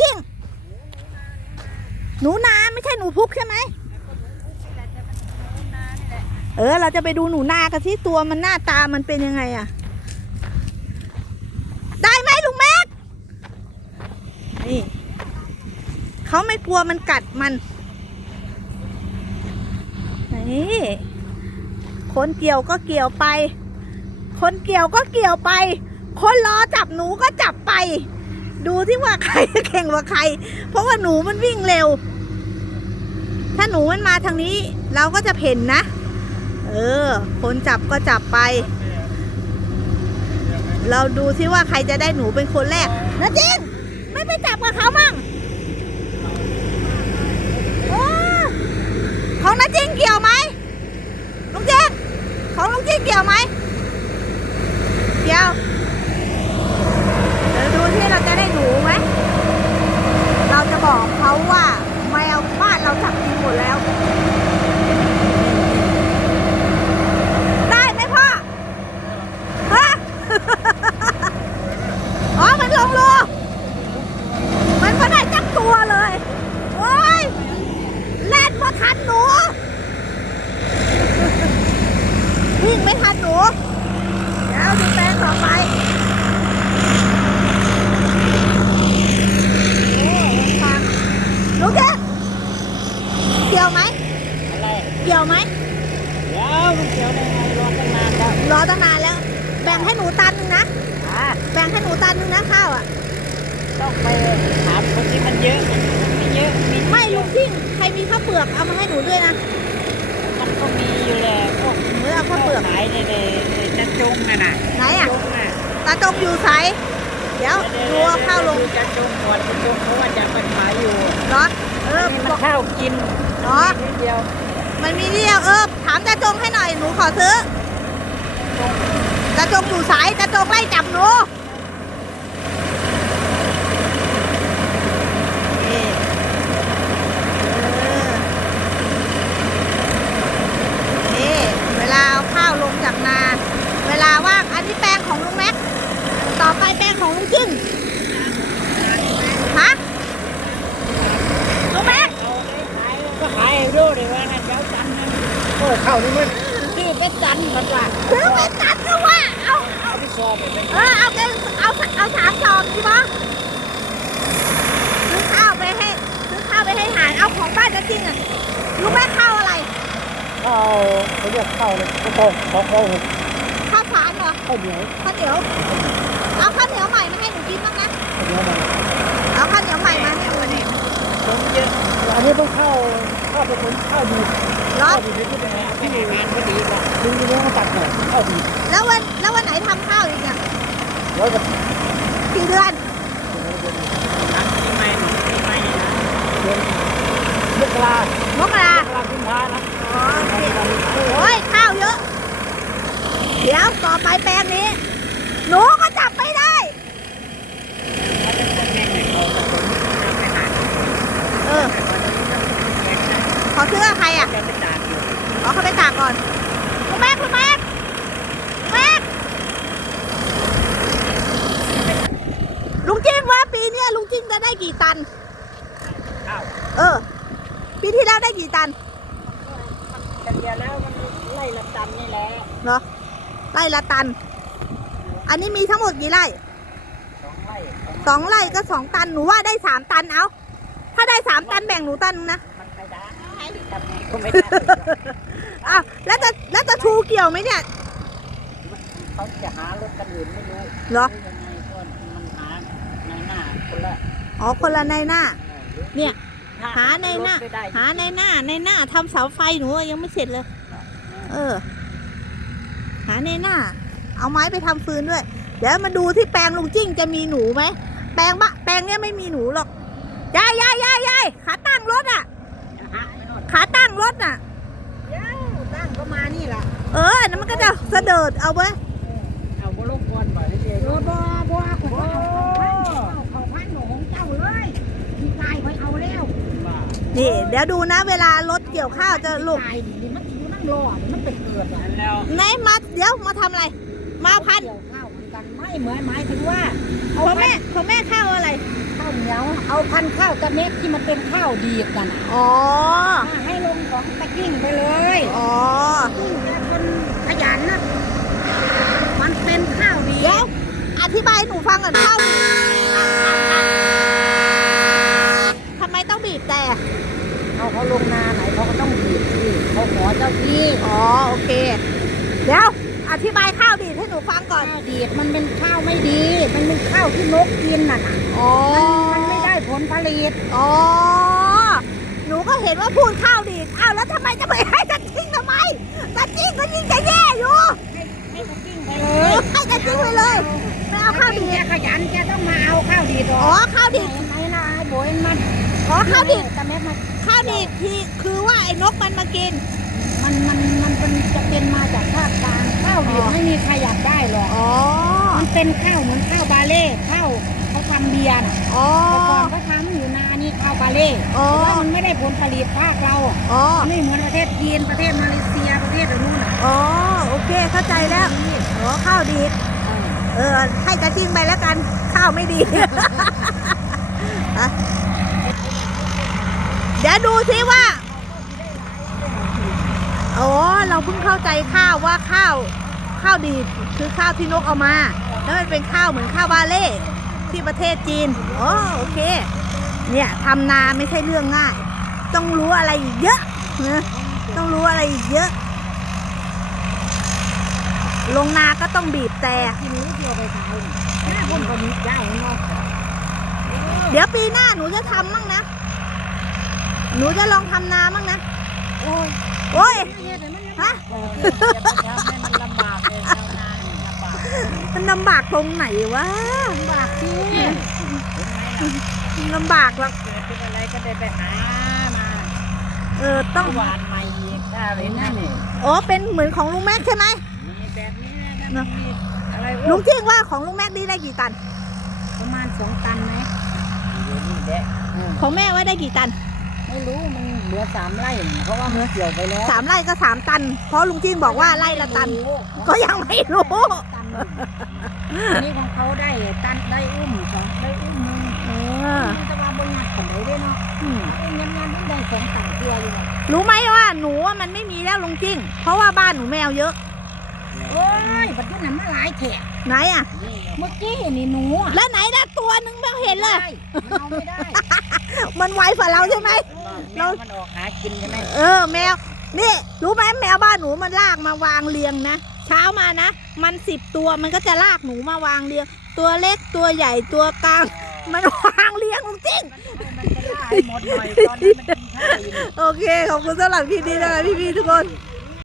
จิ้งหนูนาไม่ใช่หนูพุกใช่ไหม เออ เราจะไปดูหนูนากันที่ตัวมันหน้าตามันเป็นยังไงอะ ได้ไหมลุงแม็ก นี่เขาไม่กลัวมันกัดมัน นี่คนเกี่ยวก็เกี่ยวไป คนเกี่ยวก็เกี่ยวไป คนรอจับหนูก็จับไป ดูที่ว่าใครจะเก่งกว่าใคร เพราะว่าหนูมันวิ่งเร็ว ถ้าหนูมันมาทางนี้ เราก็จะเพ่นนะ เออ คนจับก็จับไป เราดูที่ว่าใครจะได้หนูเป็นคนแรกนะจินไม่ไปจับกับเขามั่งโอ้ของนาจิงเกี่ยวไหมลุงเจงของลุงจิงเกี่ยวไหมเกี่ยว เดี๋ยวดูที่เราจะได้หนูไหม เราจะ บอกเขาว่าแมวบ้านเราจับกินหมดแล้ว ได้ไหมพ่อ ฮะ อ๋อ มันลงรูมันก็ได้จักตัวเลย โอ้ยแล่นมาทันหนู วิ่งไม่ทันหนู เดี๋ยวดูแปลงต่อไป ลูกเด็กเกี่ยวไหม อะไร เกี่ยวไหม เดี๋ยวมันเกี่ยวได้ไงรอตั้งนานแล้ว รอตั้งนานแล้ว แบ่งให้หนูตันหนึ่งนะ อะ แบ่งให้หนูตันหนึ่งนะข้าวอะ ต้องไปถามคนที่มัน เยอะมันไม่เยอะมีไม่ลุงทิ้งใครมีข้าวเปลือกเอามาให้หนูด้วยนะมันก็มีอยู่แหละพวกหนูเอาข้าวเปลือกขายในในในจะจงน่ะนะไหนอะจงน่ะตาจงอยู่ใสเดี๋ยวดูเอาข้าวลงจะจงก่อนจะจงเพราะว่าจะไปขายอยู่เหรอเออนี่บมันอกข้าวกินเหรอนิดเดียวมันมีเดียวเออถามตาจงให้หน่อยหนูขอซื้อตาจงอยู่สายตาจงไล่จับหนูนี่เออนี่เวลาเอาข้าวลงจากนา เวลาว่าง อันนี้แปลงของลุงแม็ก ต่อไปแปลงของลุงจิ้งฮะลุงแม็ก เอาได้ขายก็ขายให้ดูเลยว่านั่นเจ้าจันทร์นั่น โอ้ เข้านี่มันชื่อเป็นจันทร์มันว่าซื้อไปตัดก็ว่า เอาเอาไปสอบไปเป็นเออ เอาไปเอาเอาสามซองดีปะซื้อข้าวไปให้ซื้อข้าวไปให้หารเอาของบ้านจะจริงอะรู้ไหมข้าวอะไรเข้าเขาเรียกเข้าเลยเขาบอกเขาเขาข้าวสารเหรอ ข้าวเหนียว ข้าวเหนียว เอาข้าวเหนียวใหม่มาให้หนูกินบ้างนะข้าวเหนียวมันเอาข้าวเหนียวใหม่มาให้หนูนี่คนเยอะอันนี้ต้องเข้าเข้าผสมข้าวดีเหรอข้าวดี นี่เป็นไงานก็ดีกว่าดึงเนื้อมาตัดหน่อยข้าวดีแล้ววันแล้ววันไหนทำข้าวอีกเนี่ยแล้วก็กี่เดือนที่ไม่ที่ไม่เดือนมกรามกรามกรากุมภานะโอ้ยข้าวเยอะ เดี๋ยวต่อไปแปลงนี้ หนูก็จับไม่ได้เออขอซื้อกใครอะ อ๋อเขาไปตากก่อนคุณแม่คุณแม่แม่ลุงจิ้งว่าปีเนี้ยลุงจิ้งจะได้กี่ตัน เออ ปีที่แล้วได้กี่ตันแล้วมันไล่ละตันนี่แหละเนาะไร่ละตัน อันนี้มีทั้งหมดกี่ไร่สองไร่สองไร่ก็สองตันหนูว่าได้สามตันเอาถ้าได้สามตันแบ่งหนูตันนึงนะมันไม่ได้ ทำไงก็ไม่ได้อ้าวแล้วจะแล้วจะชูเกี่ยวไหมเนี่ย เขาจะหารถกันอื่นไม่รู้เหรอ ยังไงก็มันหาในหน้าคนละอ๋อคนละในหน้า เนี่ย หาในหน้ารถไม่ได้หาในหน้าในหน้าทำเสาไฟหนูยังไม่เสร็จเลย เออ หาในหน้า เอาไม้ไปทำฟืนด้วย เดี๋ยวมาดูที่แปลงลุงจิ้งจะมีหนูไหมแปลงบะแปลงเนี้ยไม่มีหนูหรอกยายยายยายยายขาตั้งรถอะ หาไม่รอด ขาตั้งรถน่ะ เดี๋ยวตั้งก็มานี่แหละ เออ นั่นมันก็จะเสดิร์ดเอาไว้ยเอาบุลงก่อนบ่ได้เดียวเออบ่บ่ขอเอาเขาพันเอาเขาพันของเจ้าเลยพี่กายไปเอาแล้วว่านี่เดี๋ยวดูนะเวลารถเกี่ยวข้าวจะลุกกายนี่มันอยู่นั่งรอนี่มันเป็นเกิดอะอันแล้วไหนมาเดี๋ยวมาทำอะไร มาพันเกี่ยวข้าวเหมือนกันไม่เหมือนหมายถึงว่าของแม่ของแม่ข้าวอะไรข้าวเหนียวเอาพันธุ์ข้าวตะเม็ดที่มันเป็นข้าวดีดกันน่ะอ๋อให้ลงของตะกิ้งไปเลย อ๋อ กิ้งแกคนขยันนะมันเป็นข้าวดี เดี๋ยว อธิบาย ให้หนูฟังก่อนข้าวดีทำไมต้องบีบแต่ เอาเขาลงนาไหนเขาก็ต้องดีดสิเขาขอเจ้าที่อ๋อ โอเค เดี๋ยว อธิบายข้าวดีดให้หนูฟังก่อน ข้าวดีดมันเป็นข้าวไม่ดี มันเป็นข้าวที่นกกินน่ะนะอ๋อ มันไม่ได้ผลผลิต อ๋อ หนูก็เห็นว่าพูดข้าวดี กมันมากิน มันมันมันเป็นจะเป็นมาจากภาคกลางข้าวดีดอ๋อไม่มีใครอยากได้หรอกอ๋อมันเป็นข้าวเหมือนข้าวบาเล่ข้าวเขาทำเบียร์น่ะอ๋อ แต่ก่อนเขาทำอยู่นานี่ข้าวบาเล่อ๋อแต่ว่ามันไม่ได้ผลผลิตภาคเราอะอ๋อ มันไม่เหมือนประเทศจีนประเทศมาเลเซียประเทศอะไรนู่นอะอ๋อ โอเค เข้าใจแล้วอ๋อข้าวดีดเออเออ ให้กระจิ้งไปแล้วกัน ข้าวไม่ดีอะเดี๋ยวดูซิว่าอ๋อ เราเพิ่งเข้าใจข้าวว่าข้าวข้าวดีดคือข้าวที่นกเอามา แล้วมันเป็นข้าวเหมือนข้าวบาเล่ที่ประเทศจีนอ๋อโอเค เนี่ยทำนาไม่ใช่เรื่องง่าย ต้องรู้อะไรอีกเยอะนะต้องรู้อะไรอีกเยอะ ลงนาก็ต้องบีบแต่เดี๋ยวปีหน้าหนูจะทำมั่งนะ หนูจะลองทำนามั่งนะ โอ้ยโอ้ย ออจะไปทำให้มันลำบากเลยชาวนานี่ลำบากมันลำบากตรงไหนวะลำบากสิมันลำบากหรอกเกิดเป็นอะไรก็ได้ไปหามาเออต้องหวานใหม่อีกถ้าเป็นนั่นนี่อ๋อเป็นเหมือนของลุงแม็กใช่ไหมมีแบบนี้นะเนอะมีอะไรลุงจิ้งว่าของลุงแม็กนี่ได้กี่ตัน ประมาณสองตันไหมเดี๋ยวนี่แหละ ของแม่ว่าได้กี่ตัน ไม่รู้มันเหลือสามไร่เพราะว่ามันเกี่ยวไปแล้วสามไร่ก็สามตัน เพราะลุงจิ้งบอกว่าไร่ละตัน ก็ยังไม่รู้ตันหนึ่งอันนี้ของเขาได้ตันได้อุ้มสองได้อุ้มหนึงเออมันจะมาบนงานของไหนด้วยเนาะอืมไอ้เงี้ยงานที่ได้สองตันเกลืออยู่เนี่ยรู้ไหมว่าหนูว่ามันไม่มีแล้วลุงจิ้งเพราะว่าบ้านหนูแมวเยอะ โอ้ยปัจจุบันมาหลายแถะไหนอะนี่ไงเมื่อกี้นี่หนูอะ แล้วไหนนะตัวหนึงไม่เห็นเลย ได้มันเอาไม่ได้ มันไวกว่าเราใช่ไหมแมวมันออกหากินใช่ไหมเออ แมว นี่ รู้ไหมแมวบ้านหนูมันลากมาวางเรียงนะเช้ามานะ มันสิบตัวมันก็จะลากหนูมาวางเรียง ตัวเล็กตัวใหญ่ตัวกลาง มันวางเรียงจริงมันจะล่าให้หมดหน่อยตอนนี้มันกินข้าวอยู่นี่โอเค ขอบคุณสำหรับคลิปนี้นะคะพี่ๆทุกคน